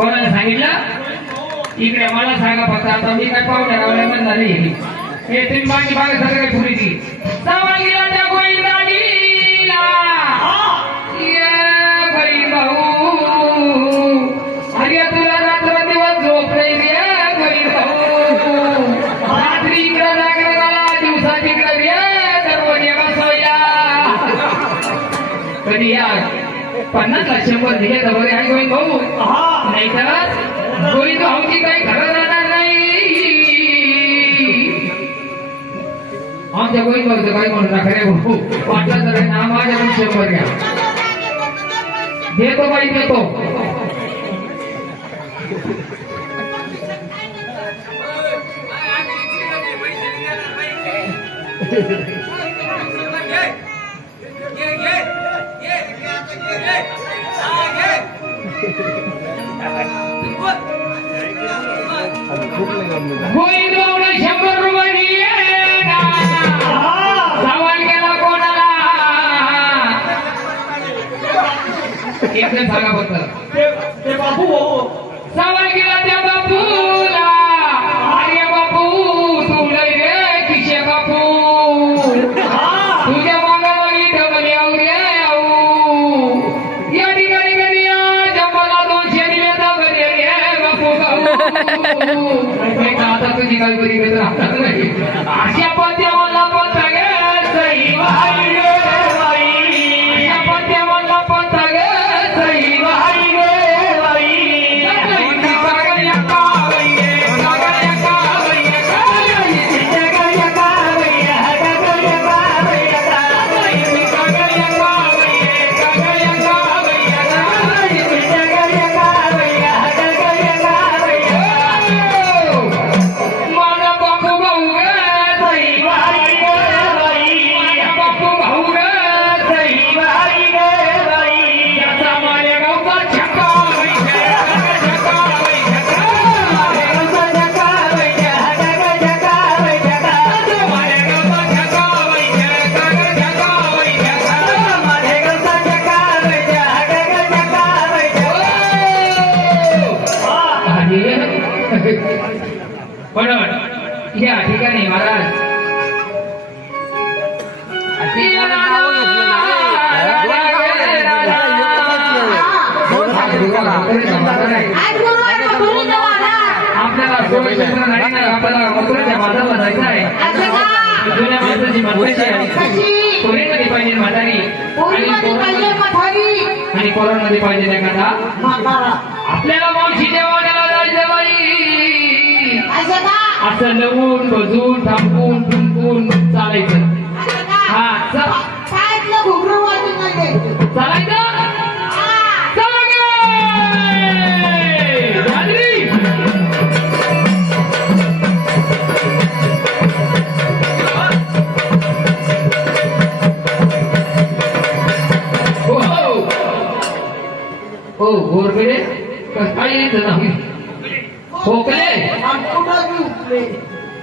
कोणाला सांगितलं? इकडे मला सांगा फक्त आता मी काय पाहुण्या गावल्या पण झाली हे तुम्ही माझी बाग सगळे काही पुरीची सवालीला त्या भाऊ. तुला रात्र दिवस झोप नाही रे भाऊ. रात्री दिवसा तिकडं रे दरवाजे बसवया कधी या पन्नास शंभर दिले तर बरे आहे गोविंद भाऊ. नाही तर गोविंद भाऊची काही खरं राहणार नाही आमच्या गोविंद भाऊचं काही म्हणून नका रे भाऊ वाटलं तर ना माझ्याकडून शंभर घ्या देतो बाई देतो भाऊला शंभर रुपये केला कोणाला सांगा अशा पाहिजे म्हातारी आणि कोरणमध्ये पाहिजे एखादा आपल्याला मावशी देवाण्याला जायचं बाई. असं लवून बजून थांबून टुंकून चालायचं हा चालायचं गे! झाली? हो, हो. हो गोरगडे काही येत नाही खोकले?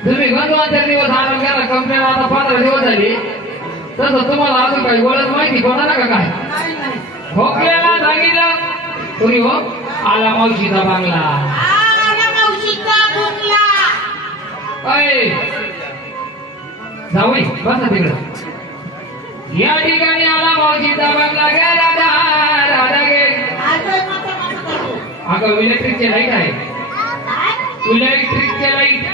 तुम्ही गंधवाच्या दिवस आराम केला कंपनी आता पंधरा दिवस झाली. तसं तुम्हाला अजून काही बोलत माहिती कोणाला का काय? खोकल्याला सांगितलं तुम्ही हो? आला मावशीचा बांगला. अय जाऊई बसा तिकडं. या ठिकाणी आला मावशीचा बांगला. गे राधा राधा गे अगं इलेक्ट्रिकचे लाइट आहे. इलेक्ट्रिकचे लाइट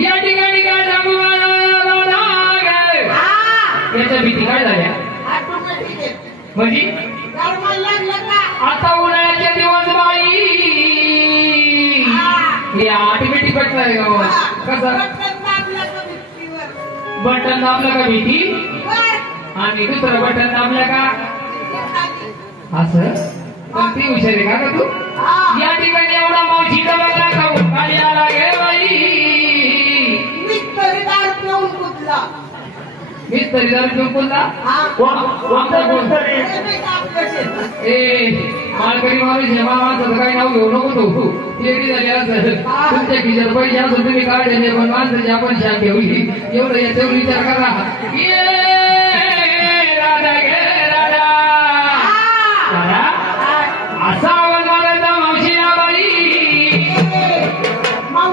या ठिकाणी काय सांगू मला राधा गे याच्या भीती काय झाल्या? म्हणजे? आता उन्हाळ्याचे दिवस बाई हे. ऑटोमॅटिक बटणार गावात कसं? बटन दाबलं का भीती? आणि दुसरं बटन दाबलं का? असं? पण ती हुशार आहे का तू? या ठिकाणी एवढा मावशी बघला का खाली आला गे बाई मीच तरी जर घेऊन बोलला कोणता कोणतरी ए मालकरी माणूस हेमा माणसाचं काही नाव घेऊ नको तू. तेवढी झाली तुमच्या पैसे असून तुम्ही काढले पण माणसाची आपण शान ठेवली. एवढं याच्यावर विचार करा.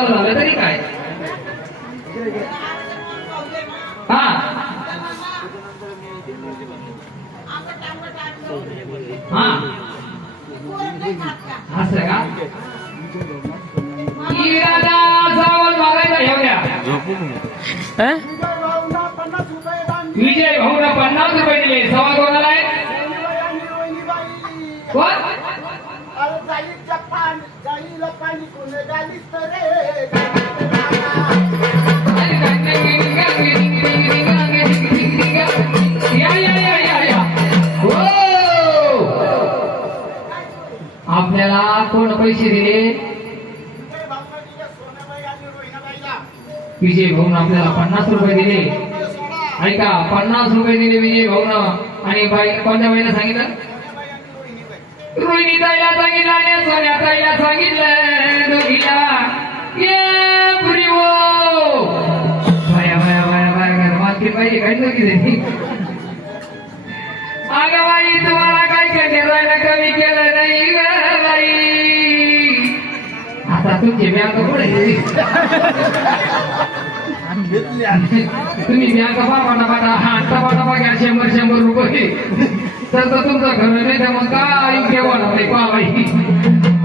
आवाजाला झालं तरी काय? हा. हा. का? एवढ्या विजय भाऊला पन्नास रुपये दिले सव्वा कोणाला आहे कोण आपल्याला कोण पैसे दिले? विजय भाऊन आपल्याला पन्नास रुपये दिले. ऐका पन्नास रुपये दिले विजय भाऊन आणि बाई कोणत्या बाईला सांगितलं? रोहिणी ताईला सांगितलं आणि सोन्या सांगितलं दोघीला. ये पुरी वो. बाया बाया बाया बाया बाई काय दोघी अगं बाई तुम्हाला काय करणे जायला कमी केलं नाही ग बाई. आता तुमची बँक पुढे तुम्ही बँक बाबा बाटा हा आता बाटा घ्या शंभर शंभर रुपये. तर तुमचं घर नाही तर मग काय केव्हा नाही पा